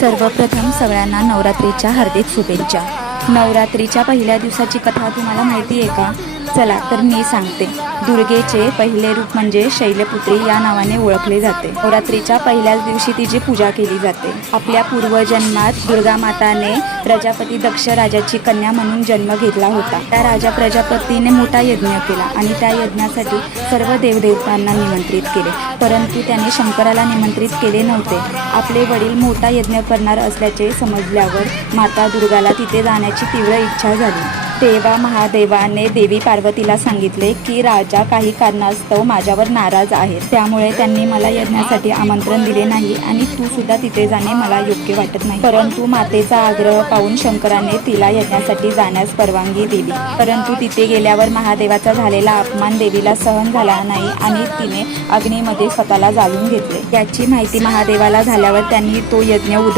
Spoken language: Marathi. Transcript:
सर्वप्रथम सगळ्यांना नवरात्रीच्या हार्दिक शुभेच्छा। नवरात्रीच्या पहिल्या दिवसाची कथा तुम्हाला माहिती आहे का? चला तर मी सांगते। दुर्गेचे पहिले रूप म्हणजे शैलपुत्री या नावाने ओळखले जाते। नवरात्रीच्या पहिल्याच दिवशी तिची पूजा केली जाते। आपल्या पूर्वजन्मात दुर्गा माताने प्रजापती दक्ष राजाची कन्या म्हणून जन्म घेतला होता। त्या राजा प्रजापतीने मोठा यज्ञ केला आणि त्या यज्ञासाठी सर्व देवदेवतांना निमंत्रित केले, परंतु त्याने शंकराला निमंत्रित केले नव्हते। आपले वडील मोठा यज्ञ करणार असल्याचे समजल्यावर माता दुर्गाला तिथे जाण्याची तीव्र इच्छा झाली। तेव्हा महादेवाने देवी पार्वतीला सांगितले की राजा काही कारणास्तव माझ्यावर नाराज आहे, त्यामुळे त्यांनी मला यज्ञासाठी आमंत्रण दिले नाही आणि तू सुद्धा तिथे जाणे मला योग्य वाटत नाही। परंतु मातेचा आग्रह पाहून शंकराने तिला यज्ञासाठी जाण्यास परवानगी दिली, परंतु तिथे गेल्यावर महादेवाचा झालेला अपमान देवीला सहन झाला नाही आणि तिने अग्नीमध्ये स्वतःला जाळून घेतले। याची माहिती महादेवाला झाल्यावर त्यांनी तो यज्ञ